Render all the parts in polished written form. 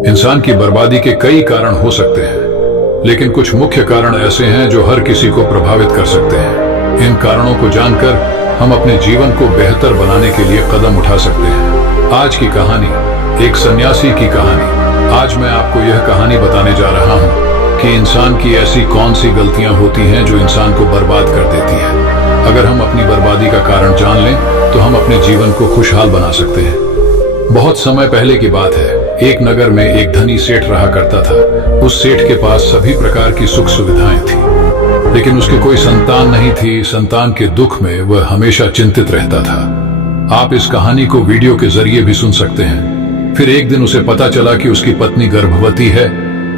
इंसान की बर्बादी के कई कारण हो सकते हैं, लेकिन कुछ मुख्य कारण ऐसे हैं जो हर किसी को प्रभावित कर सकते हैं। इन कारणों को जानकर हम अपने जीवन को बेहतर बनाने के लिए कदम उठा सकते हैं। आज की कहानी, एक सन्यासी की कहानी। आज मैं आपको यह कहानी बताने जा रहा हूँ कि इंसान की ऐसी कौन सी गलतियां होती हैं जो इंसान को बर्बाद कर देती है। अगर हम अपनी बर्बादी का कारण जान लें तो हम अपने जीवन को खुशहाल बना सकते हैं। बहुत समय पहले की बात है। एक नगर में एक धनी सेठ रहा करता था। उस सेठ के पास सभी प्रकार की सुख सुविधाएं थी, लेकिन उसके कोई संतान नहीं थी। संतान के दुख में वह हमेशा चिंतित रहता था। आप इस कहानी को वीडियो के जरिए भी सुन सकते हैं। फिर एक दिन उसे पता चला कि उसकी पत्नी गर्भवती है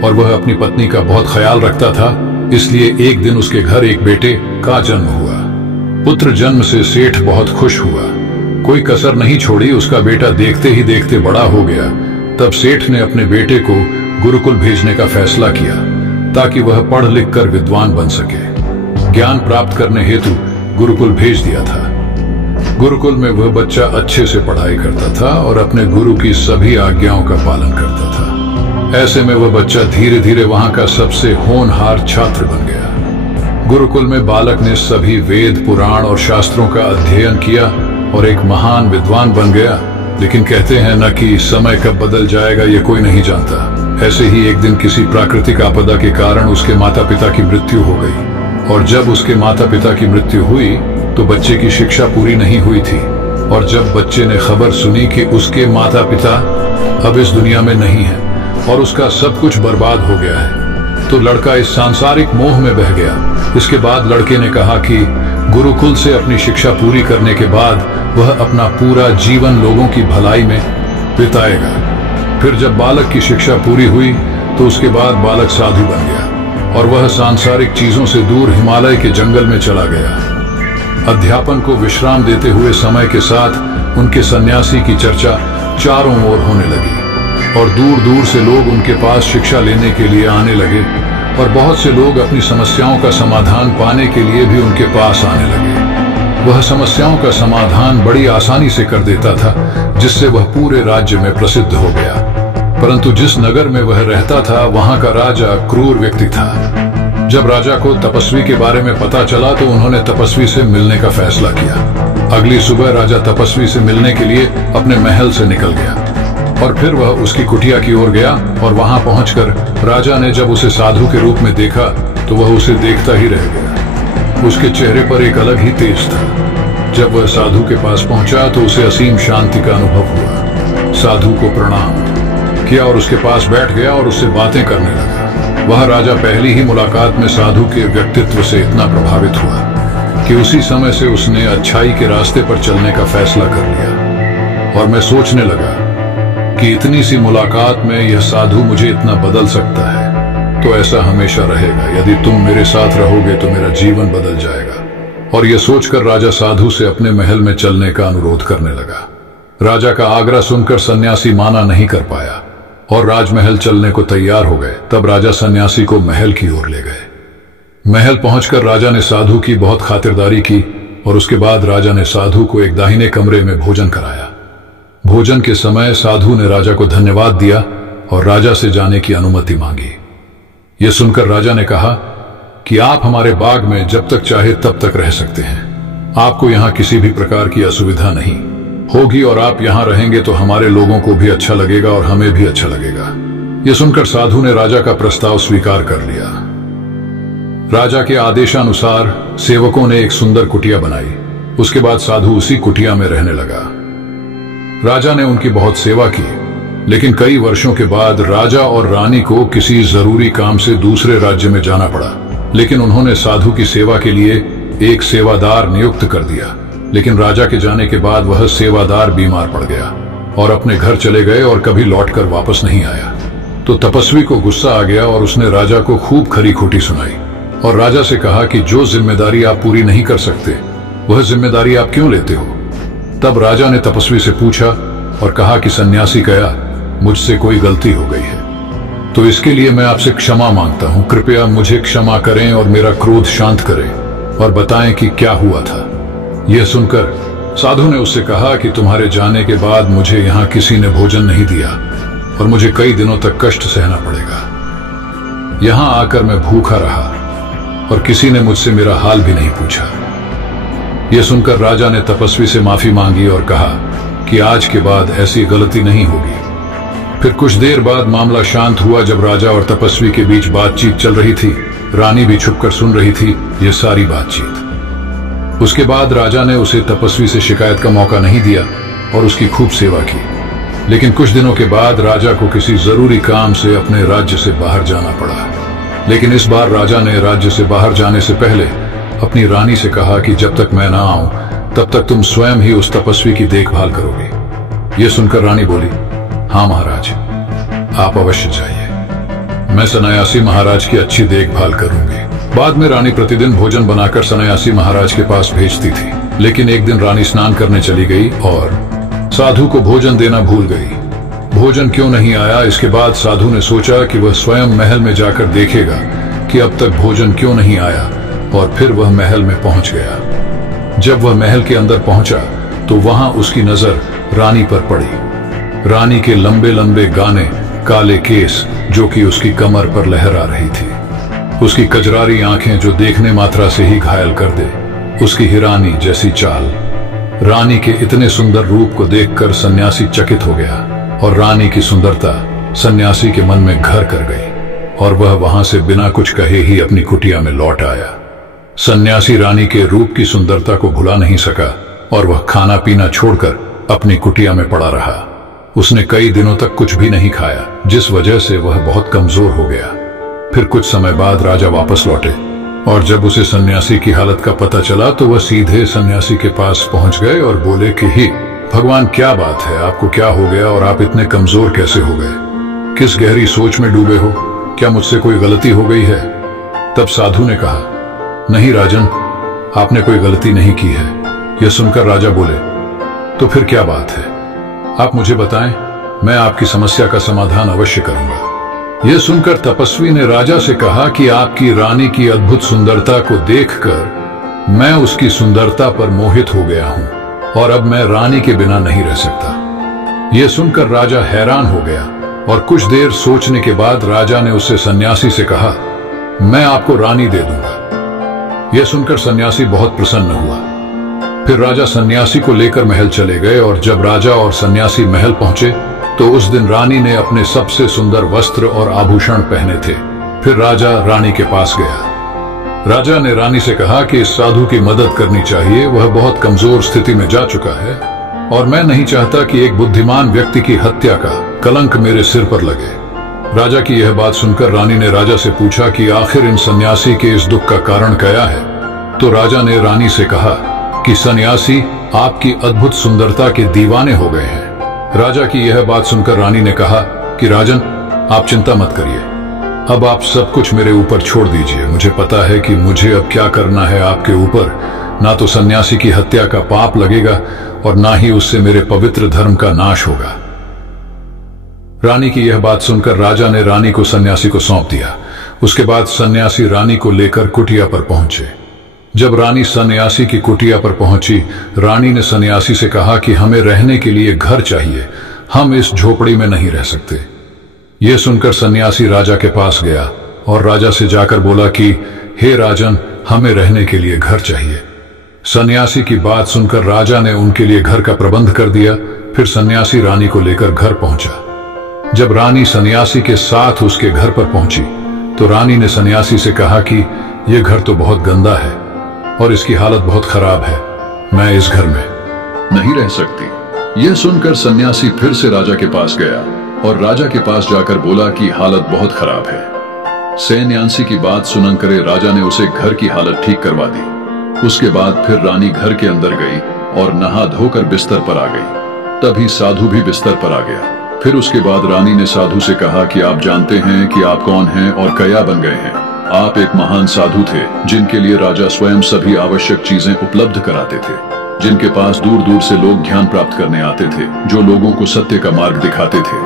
और वह अपनी पत्नी का बहुत ख्याल रखता था, इसलिए एक दिन उसके घर एक बेटे का जन्म हुआ। पुत्र जन्म से सेठ बहुत खुश हुआ। कोई कसर नहीं छोड़ी। उसका बेटा देखते ही देखते बड़ा हो गया। तब सेठ ने अपने बेटे को गुरुकुल भेजने का फैसला किया ताकि वह पढ़ लिख कर विद्वान बन सके। ज्ञान प्राप्त करने हेतु गुरुकुल भेज दिया था। गुरुकुल में वह बच्चा अच्छे से पढ़ाई करता था और अपने गुरु की सभी आज्ञाओं का पालन करता था। ऐसे में वह बच्चा धीरे धीरे वहां का सबसे होनहार छात्र बन गया। गुरुकुल में बालक ने सभी वेद, पुराण और शास्त्रों का अध्ययन किया और एक महान विद्वान बन गया। लेकिन कहते हैं न कि समय कब बदल जाएगा ये कोई नहीं जानता। ऐसे ही एक दिन किसी प्राकृतिक आपदा के कारण उसके माता पिता की मृत्यु हो गई, और जब उसके माता पिता की मृत्यु हुई तो बच्चे की शिक्षा पूरी नहीं हुई थी। और जब बच्चे ने खबर सुनी कि उसके माता पिता अब इस दुनिया में नहीं है और उसका सब कुछ बर्बाद हो गया है, तो लड़का इस सांसारिक मोह में बह गया। इसके बाद लड़के ने कहा कि गुरुकुल से अपनी शिक्षा पूरी करने के बाद वह अपना पूरा जीवन लोगों की भलाई में बिताएगा। फिर जब बालक की शिक्षा पूरी हुई तो उसके बाद बालक साधु बन गया और वह सांसारिक चीजों से दूर हिमालय के जंगल में चला गया। अध्यापन को विश्राम देते हुए समय के साथ उनके सन्यासी की चर्चा चारों ओर होने लगी और दूर दूर से लोग उनके पास शिक्षा लेने के लिए आने लगे, और बहुत से लोग अपनी समस्याओं का समाधान पाने के लिए भी उनके पास आने लगे। वह समस्याओं का समाधान बड़ी आसानी से कर देता था, जिससे वह पूरे राज्य में प्रसिद्ध हो गया। परंतु जिस नगर में वह रहता था वहां का राजा क्रूर व्यक्ति था। जब राजा को तपस्वी के बारे में पता चला तो उन्होंने तपस्वी से मिलने का फैसला किया। अगली सुबह राजा तपस्वी से मिलने के लिए अपने महल से निकल गया और फिर वह उसकी कुटिया की ओर गया, और वहां पहुंचकर राजा ने जब उसे साधु के रूप में देखा तो वह उसे देखता ही रह गया। उसके चेहरे पर एक अलग ही तेज था। जब वह साधु के पास पहुंचा तो उसे असीम शांति का अनुभव हुआ। साधु को प्रणाम किया और उसके पास बैठ गया और उससे बातें करने लगा। वह राजा पहली ही मुलाकात में साधु के व्यक्तित्व से इतना प्रभावित हुआ कि उसी समय से उसने अच्छाई के रास्ते पर चलने का फैसला कर लिया। और मैं सोचने लगा कि इतनी सी मुलाकात में यह साधु मुझे इतना बदल सकता है, तो ऐसा हमेशा रहेगा। यदि तुम मेरे साथ रहोगे तो मेरा जीवन बदल जाएगा। और यह सोचकर राजा साधु से अपने महल में चलने का अनुरोध करने लगा। राजा का आग्रह सुनकर सन्यासी माना नहीं कर पाया और राजमहल चलने को तैयार हो गए। तब राजा सन्यासी को महल की ओर ले गए। महल पहुंचकर राजा ने साधु की बहुत खातिरदारी की और उसके बाद राजा ने साधु को एक दाहिने कमरे में भोजन कराया। भोजन के समय साधु ने राजा को धन्यवाद दिया और राजा से जाने की अनुमति मांगी। यह सुनकर राजा ने कहा कि आप हमारे बाग में जब तक चाहे तब तक रह सकते हैं। आपको यहाँ किसी भी प्रकार की असुविधा नहीं होगी और आप यहाँ रहेंगे तो हमारे लोगों को भी अच्छा लगेगा और हमें भी अच्छा लगेगा। यह सुनकर साधु ने राजा का प्रस्ताव स्वीकार कर लिया। राजा के आदेशानुसार सेवकों ने एक सुंदर कुटिया बनाई। उसके बाद साधु उसी कुटिया में रहने लगा। राजा ने उनकी बहुत सेवा की, लेकिन कई वर्षों के बाद राजा और रानी को किसी जरूरी काम से दूसरे राज्य में जाना पड़ा। लेकिन उन्होंने साधु की सेवा के लिए एक सेवादार नियुक्त कर दिया। लेकिन राजा के जाने के बाद वह सेवादार बीमार पड़ गया और अपने घर चले गए और कभी लौटकर वापस नहीं आया। तो तपस्वी को गुस्सा आ गया और उसने राजा को खूब खरी खोटी सुनाई और राजा से कहा कि जो जिम्मेदारी आप पूरी नहीं कर सकते वह जिम्मेदारी आप क्यों लेते हो। तब राजा ने तपस्वी से पूछा और कहा कि सन्यासी गया, मुझसे कोई गलती हो गई है, तो इसके लिए मैं आपसे क्षमा मांगता हूं। कृपया मुझे क्षमा करें और मेरा क्रोध शांत करें और बताएं कि क्या हुआ था। यह सुनकर साधु ने उससे कहा कि तुम्हारे जाने के बाद मुझे यहाँ किसी ने भोजन नहीं दिया और मुझे कई दिनों तक कष्ट सहना पड़ेगा। यहां आकर मैं भूखा रहा और किसी ने मुझसे मेरा हाल भी नहीं पूछा। यह सुनकर राजा ने तपस्वी से माफी मांगी और कहा कि आज के बाद ऐसी गलती नहीं होगी। फिर कुछ देर बाद मामला शांत हुआ। जब राजा और तपस्वी के बीच बातचीत चल रही थी, रानी भी छुपकर सुन रही थी यह सारी बातचीत। उसके बाद राजा ने उसे तपस्वी से शिकायत का मौका नहीं दिया और उसकी खूब सेवा की। लेकिन कुछ दिनों के बाद राजा को किसी जरूरी काम से अपने राज्य से बाहर जाना पड़ा। लेकिन इस बार राजा ने राज्य से बाहर जाने से पहले अपनी रानी से कहा कि जब तक मैं ना आऊं तब तक तुम स्वयं ही उस तपस्वी की देखभाल करोगे। यह सुनकर रानी बोली, हाँ महाराज, आप अवश्य जाइए, मैं सन्यासी महाराज की अच्छी देखभाल करूंगी। बाद में रानी प्रतिदिन भोजन बनाकर सन्यासी महाराज के पास भेजती थी। लेकिन एक दिन रानी स्नान करने चली गई और साधु को भोजन देना भूल गई। भोजन क्यों नहीं आया, इसके बाद साधु ने सोचा कि वह स्वयं महल में जाकर देखेगा कि अब तक भोजन क्यों नहीं आया, और फिर वह महल में पहुंच गया। जब वह महल के अंदर पहुंचा तो वहां उसकी नजर रानी पर पड़ी। रानी के लंबे लंबे गाने, काले केस जो कि उसकी कमर पर लहरा रही थी, उसकी कजरारी आंखें जो देखने मात्रा से ही घायल कर दे, उसकी हिरानी जैसी चाल। रानी के इतने सुंदर रूप को देखकर सन्यासी चकित हो गया और रानी की सुंदरता सन्यासी के मन में घर कर गई और वह वहां से बिना कुछ कहे ही अपनी कुटिया में लौट आया। सन्यासी रानी के रूप की सुंदरता को भुला नहीं सका और वह खाना पीना छोड़कर अपनी कुटिया में पड़ा रहा। उसने कई दिनों तक कुछ भी नहीं खाया, जिस वजह से वह बहुत कमजोर हो गया। फिर कुछ समय बाद राजा वापस लौटे और जब उसे सन्यासी की हालत का पता चला तो वह सीधे सन्यासी के पास पहुंच गए और बोले कि हे भगवान, क्या बात है, आपको क्या हो गया और आप इतने कमजोर कैसे हो गए? किस गहरी सोच में डूबे हो? क्या मुझसे कोई गलती हो गई है? तब साधु ने कहा, नहीं राजन, आपने कोई गलती नहीं की है। यह सुनकर राजा बोले, तो फिर क्या बात है, आप मुझे बताएं, मैं आपकी समस्या का समाधान अवश्य करूंगा। यह सुनकर तपस्वी ने राजा से कहा कि आपकी रानी की अद्भुत सुंदरता को देखकर मैं उसकी सुंदरता पर मोहित हो गया हूं और अब मैं रानी के बिना नहीं रह सकता। यह सुनकर राजा हैरान हो गया और कुछ देर सोचने के बाद राजा ने उससे सन्यासी से कहा, मैं आपको रानी दे दूंगा। यह सुनकर सन्यासी बहुत प्रसन्न हुआ। फिर राजा सन्यासी को लेकर महल चले गए और जब राजा और सन्यासी महल पहुंचे तो उस दिन रानी ने अपने सबसे सुंदर वस्त्र और आभूषण पहने थे। फिर राजा रानी के पास गया। राजा ने रानी से कहा कि इस साधु की मदद करनी चाहिए, वह बहुत कमजोर स्थिति में जा चुका है और मैं नहीं चाहता कि एक बुद्धिमान व्यक्ति की हत्या का कलंक मेरे सिर पर लगे। राजा की यह बात सुनकर रानी ने राजा से पूछा कि आखिर इन सन्यासी के इस दुख का कारण क्या है। तो राजा ने रानी से कहा कि सन्यासी आपकी अद्भुत सुंदरता के दीवाने हो गए हैं। राजा की यह बात सुनकर रानी ने कहा कि राजन, आप चिंता मत करिए, अब आप सब कुछ मेरे ऊपर छोड़ दीजिए। मुझे पता है कि मुझे अब क्या करना है। आपके ऊपर ना तो सन्यासी की हत्या का पाप लगेगा और ना ही उससे मेरे पवित्र धर्म का नाश होगा। रानी की यह बात सुनकर राजा ने रानी को सन्यासी को सौंप दिया। उसके बाद सन्यासी रानी को लेकर कुटिया पर पहुंचे। जब रानी सन्यासी की कुटिया पर पहुंची, रानी ने सन्यासी से कहा कि हमें रहने के लिए घर चाहिए, हम इस झोपड़ी में नहीं रह सकते। यह सुनकर सन्यासी राजा के पास गया और राजा से जाकर बोला कि हे राजन, हमें रहने के लिए घर चाहिए। सन्यासी की बात सुनकर राजा ने उनके लिए घर का प्रबंध कर दिया। फिर सन्यासी रानी को लेकर घर पहुंचा। जब रानी सन्यासी के साथ उसके घर पर पहुंची तो रानी ने सन्यासी से कहा कि यह घर तो बहुत गंदा है और इसकी हालत बहुत खराब है, मैं इस घर में नहीं रह सकती। यह सुनकर सन्यासी फिर से राजा के पास गया और राजा के पास जाकर बोला कि हालत बहुत खराब है। सन्यासी की बात सुनकर राजा ने उसे घर की हालत ठीक करवा दी। उसके बाद फिर रानी घर के अंदर गई और नहा धोकर बिस्तर पर आ गई। तभी साधु भी बिस्तर पर आ गया। फिर उसके बाद रानी ने साधु से कहा कि आप जानते हैं कि आप कौन हैं और क्या बन गए हैं। आप एक महान साधु थे जिनके लिए राजा स्वयं सभी आवश्यक चीजें उपलब्ध कराते थे, जिनके पास दूर दूर से लोग ज्ञान प्राप्त करने आते थे, जो लोगों को सत्य का मार्ग दिखाते थे,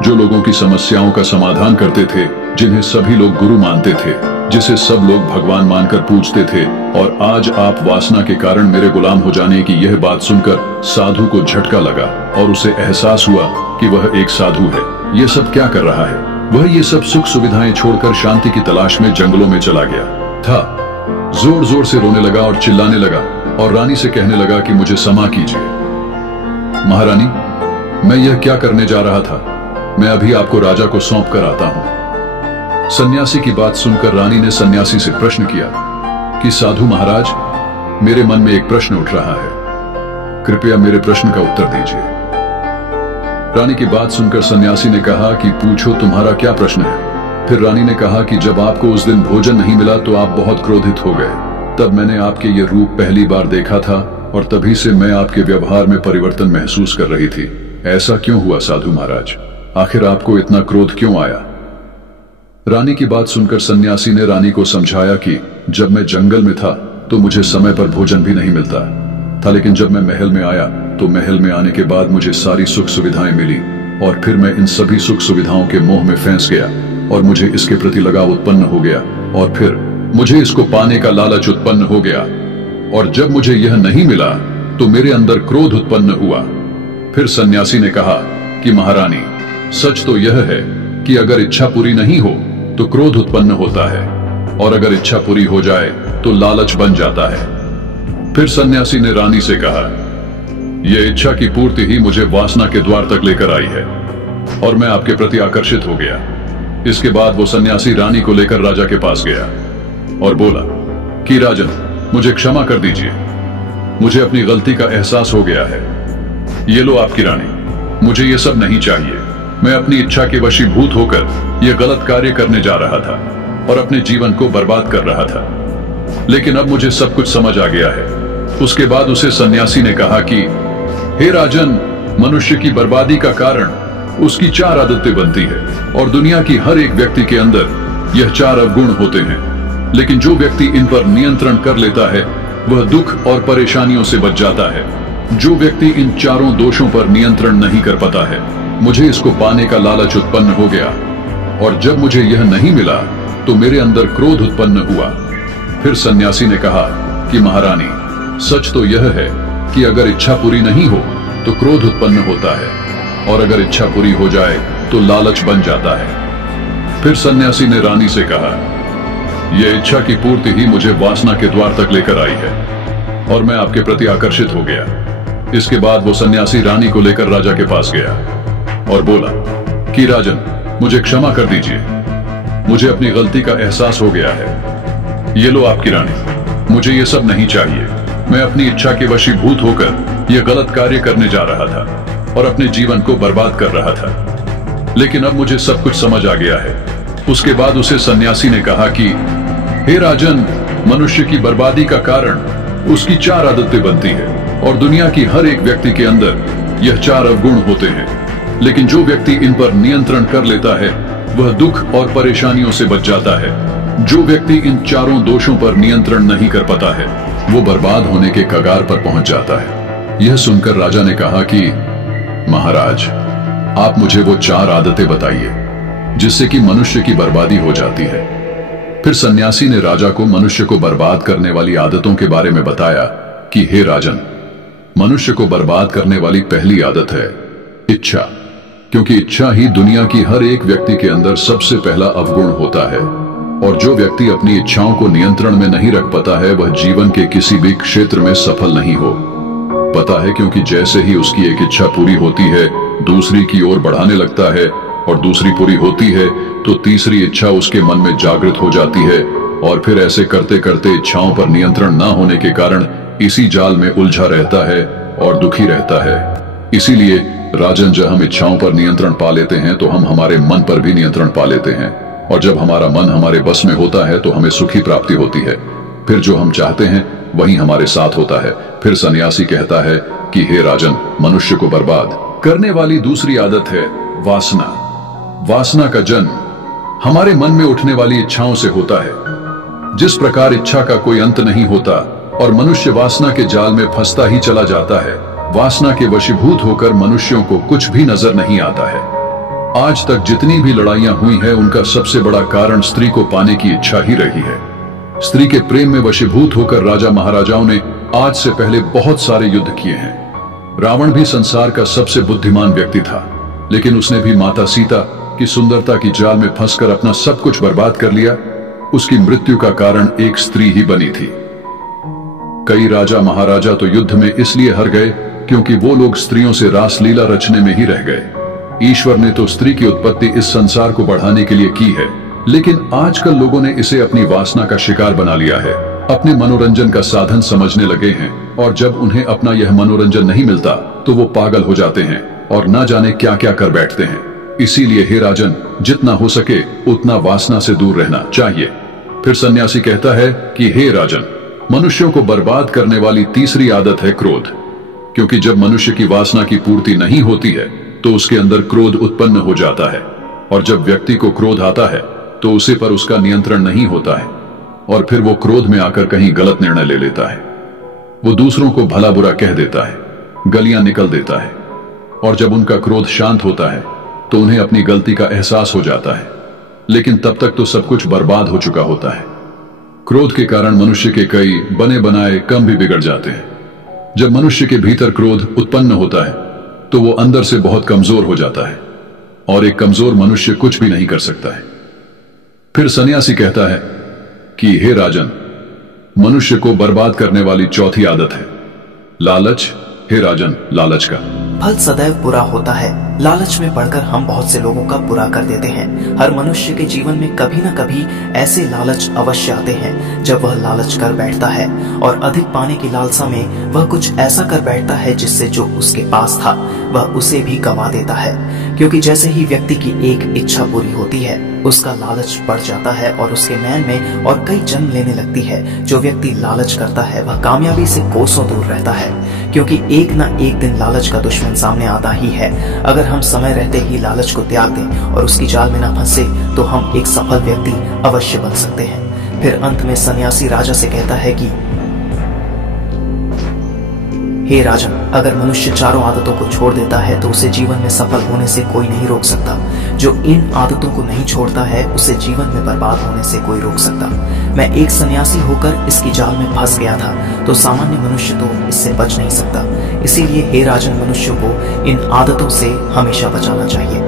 जो लोगों की समस्याओं का समाधान करते थे, जिन्हें सभी लोग गुरु मानते थे, जिसे सब लोग भगवान मानकर पूजते थे। और आज आप वासना के कारण मेरे गुलाम हो जाने की यह बात सुनकर साधु को झटका लगा और उसे एहसास हुआ कि वह एक साधु है ये सब क्या कर रहा है? वह ये सब सुख सुविधाएं छोड़कर शांति की तलाश में जंगलों में चला गया था। जोर जोर से रोने लगा और चिल्लाने लगा और रानी से कहने लगा कि मुझे क्षमा कीजिए महारानी, मैं यह क्या करने जा रहा था? मैं अभी आपको राजा को सौंप कर आता हूं। सन्यासी की बात सुनकर रानी ने सन्यासी से प्रश्न किया कि साधु महाराज, मेरे मन में एक प्रश्न उठ रहा है, कृपया मेरे प्रश्न का उत्तर दीजिए। रानी की बात सुनकर सन्यासी ने कहा कि पूछो, तुम्हारा क्या प्रश्न है? फिर रानी ने कहा कि जब आपको उस दिन भोजन नहीं मिला तो आप बहुत क्रोधित हो गए। तब मैंने आपके ये रूप पहली बार देखा था और तभी से मैं आपके व्यवहार में परिवर्तन महसूस कर रही थी। ऐसा क्यों हुआ साधु महाराज? आखिर आपको इतना क्रोध क्यों आया? रानी की बात सुनकर सन्यासी ने रानी को समझाया कि जब मैं जंगल में था तो मुझे समय पर भोजन भी नहीं मिलता था, लेकिन जब मैं महल में आया तो महल में आने के बाद मुझे सारी सुख सुविधाएं मिली और फिर मैं इन सभी सुख सुविधाओं के मोह में फंस गया और मुझे इसके प्रति लगाव उत्पन्न हो गया और फिर मुझे इसको पाने का लालच उत्पन्न हो गया और जब मुझे यह नहीं मिला तो मेरे अंदर क्रोध उत्पन्न हुआ। फिर सन्यासी ने कहा कि महारानी, सच तो यह है कि अगर इच्छा पूरी नहीं हो तो क्रोध उत्पन्न होता है और अगर इच्छा पूरी हो जाए तो लालच बन जाता है। फिर सन्यासी ने रानी से कहा, यह इच्छा की पूर्ति ही मुझे वासना के द्वार तक लेकर आई है और मैं आपके प्रति आकर्षित हो गया। इसके बाद वो सन्यासी रानी को लेकर राजा के पास गया और बोला कि राजन, मुझे क्षमा कर दीजिए, मुझे अपनी गलती का एहसास हो गया है। ये लो आपकी रानी, मुझे ये सब नहीं चाहिए। मैं अपनी इच्छा के वशीभूत होकर यह गलत कार्य करने जा रहा था और अपने जीवन को बर्बाद कर रहा था, लेकिन अब मुझे सब कुछ समझ आ गया है। उसके बाद उसे सन्यासी ने कहा कि हे राजन, मनुष्य की बर्बादी का कारण उसकी 4 आदतें बनती है और दुनिया की हर एक व्यक्ति के अंदर यह 4 अवगुण होते हैं, लेकिन जो व्यक्ति इन पर नियंत्रण कर लेता है वह दुख और परेशानियों से बच जाता है। जो व्यक्ति इन 4 दोषों पर नियंत्रण नहीं कर पाता है, मुझे इसको पाने का लालच उत्पन्न हो गया और जब मुझे यह नहीं मिला तो मेरे अंदर क्रोध उत्पन्न हुआ। फिर सन्यासी ने कहा कि महारानी, सच तो यह है कि अगर इच्छा पूरी नहीं हो तो क्रोध उत्पन्न होता है और अगर इच्छा पूरी हो जाए तो लालच बन जाता है। फिर सन्यासी ने रानी से कहा, यह इच्छा की पूर्ति ही मुझे वासना के द्वार तक लेकर आई है और मैं आपके प्रति आकर्षित हो गया। इसके बाद वो सन्यासी रानी को लेकर राजा के पास गया और बोला कि राजन, मुझे क्षमा कर दीजिए, मुझे अपनी गलती का एहसास हो गया है। ये लो आपकी रानी, मुझे ये सब नहीं चाहिए। मैं अपनी इच्छा के वशीभूत होकर यह गलत कार्य करने जा रहा था और अपने जीवन को बर्बाद कर रहा था, लेकिन अब मुझे सब कुछ समझ आ गया है। उसके बाद उसे सन्यासी ने कहा कि हे राजन, मनुष्य की बर्बादी का कारण उसकी 4 आदतें बनती है और दुनिया की हर एक व्यक्ति के अंदर यह 4 अवगुण होते हैं, लेकिन जो व्यक्ति इन पर नियंत्रण कर लेता है वह दुख और परेशानियों से बच जाता है। जो व्यक्ति इन 4 दोषों पर नियंत्रण नहीं कर पाता है वो बर्बाद होने के कगार पर पहुंच जाता है। यह सुनकर राजा ने कहा कि महाराज, आप मुझे वो 4 आदतें बताइए जिससे कि मनुष्य की बर्बादी हो जाती है। फिर सन्यासी ने राजा को मनुष्य को बर्बाद करने वाली आदतों के बारे में बताया कि हे राजन, मनुष्य को बर्बाद करने वाली पहली आदत है इच्छा, क्योंकि इच्छा ही दुनिया की हर एक व्यक्ति के अंदर सबसे पहला अवगुण होता है और जो व्यक्ति अपनी इच्छाओं को नियंत्रण में नहीं रख पाता है वह जीवन के किसी भी क्षेत्र में सफल नहीं हो पाता है, क्योंकि जैसे ही उसकी एक इच्छा पूरी होती है दूसरी की ओर बढ़ाने लगता है और दूसरी पूरी होती है तो तीसरी इच्छा उसके मन में जागृत हो जाती है और फिर ऐसे करते करते इच्छाओं पर नियंत्रण न होने के कारण इसी जाल में उलझा रहता है और दुखी रहता है। इसीलिए राजन, जब हम इच्छाओं पर नियंत्रण पा लेते हैं तो हम हमारे मन पर भी नियंत्रण पा लेते हैं और जब हमारा मन हमारे बस में होता है तो हमें सुखी प्राप्ति होती है। फिर जो हम चाहते हैं वही हमारे साथ होता है। फिर सन्यासी कहता है कि हे राजन, मनुष्य को बर्बाद करने वाली दूसरी आदत है वासना। वासना का जन्म हमारे मन में उठने वाली इच्छाओं से होता है। जिस प्रकार इच्छा का कोई अंत नहीं होता और मनुष्य वासना के जाल में फंसता ही चला जाता है, वासना के वशीभूत होकर मनुष्यों को कुछ भी नजर नहीं आता है। आज तक जितनी भी लड़ाइयां हुई है उनका सबसे बड़ा कारण स्त्री को पाने की इच्छा ही रही है। स्त्री के प्रेम में वशीभूत होकर राजा महाराजाओं ने आज से पहले बहुत सारे युद्ध किए हैं। रावण भी संसार का सबसे बुद्धिमान व्यक्ति था, लेकिन उसने भी माता सीता की सुंदरता की जाल में फंसकर अपना सब कुछ बर्बाद कर लिया। उसकी मृत्यु का कारण एक स्त्री ही बनी थी। कई राजा महाराजा तो युद्ध में इसलिए हार गए क्योंकि वो लोग स्त्रियों से रासलीला रचने में ही रह गए। ईश्वर ने तो स्त्री की उत्पत्ति इस संसार को बढ़ाने के लिए की है, लेकिन आजकल लोगों ने इसे अपनी वासना का शिकार बना लिया है, अपने मनोरंजन का साधन समझने लगे हैं। और जब उन्हें अपना यह मनोरंजन नहीं मिलता तो वो पागल हो जाते हैं और ना जाने क्या क्या कर बैठते हैं। इसीलिए हे राजन, जितना हो सके उतना वासना से दूर रहना चाहिए। फिर सन्यासी कहता है कि हे राजन, मनुष्यों को बर्बाद करने वाली तीसरी आदत है क्रोध। क्योंकि जब मनुष्य की वासना की पूर्ति नहीं होती है तो उसके अंदर क्रोध उत्पन्न हो जाता है, और जब व्यक्ति को क्रोध आता है तो उसे पर उसका नियंत्रण नहीं होता है, और फिर वो क्रोध में आकर कहीं गलत निर्णय ले लेता है। वो दूसरों को भला बुरा कह देता है, गलियां निकल देता है, और जब उनका क्रोध शांत होता है तो उन्हें अपनी गलती का एहसास हो जाता है, लेकिन तब तक तो सब कुछ बर्बाद हो चुका होता है। क्रोध के कारण मनुष्य के कई बने बनाए काम भी बिगड़ जाते हैं। जब मनुष्य के भीतर क्रोध उत्पन्न होता है तो वो अंदर से बहुत कमजोर हो जाता है, और एक कमजोर मनुष्य कुछ भी नहीं कर सकता है। फिर सन्यासी कहता है कि हे राजन, मनुष्य को बर्बाद करने वाली चौथी आदत है लालच। हे राजन, लालच का फल सदैव बुरा होता है। लालच में पड़कर हम बहुत से लोगों का बुरा कर देते हैं। हर मनुष्य के जीवन में कभी न कभी ऐसे लालच अवश्य आते हैं जब वह लालच कर बैठता है और अधिक पाने की लालसा में वह कुछ ऐसा कर बैठता है जिससे जो उसके पास था वह उसे भी गंवा देता है। क्योंकि जैसे ही व्यक्ति की एक इच्छा पूरी होती है उसका लालच बढ़ जाता है और उसके नैन में और कई जन्म लेने लगती है। जो व्यक्ति लालच करता है वह कामयाबी से कोसों दूर रहता है, क्योंकि एक ना एक दिन लालच का दुश्मन सामने आता ही है। अगर हम समय रहते ही लालच को त्याग दें और उसकी जाल में ना फंसे तो हम एक सफल व्यक्ति अवश्य बन सकते हैं। फिर अंत में सन्यासी राजा से कहता है कि हे राजन, अगर मनुष्य चारों आदतों को छोड़ देता है तो उसे जीवन में सफल होने से कोई नहीं रोक सकता। जो इन आदतों को नहीं छोड़ता है उसे जीवन में बर्बाद होने से कोई रोक सकता। मैं एक सन्यासी होकर इसकी जाल में फंस गया था, तो सामान्य मनुष्य तो इससे बच नहीं सकता। इसीलिए हे राजन, मनुष्य को इन आदतों से हमेशा बचाना चाहिए।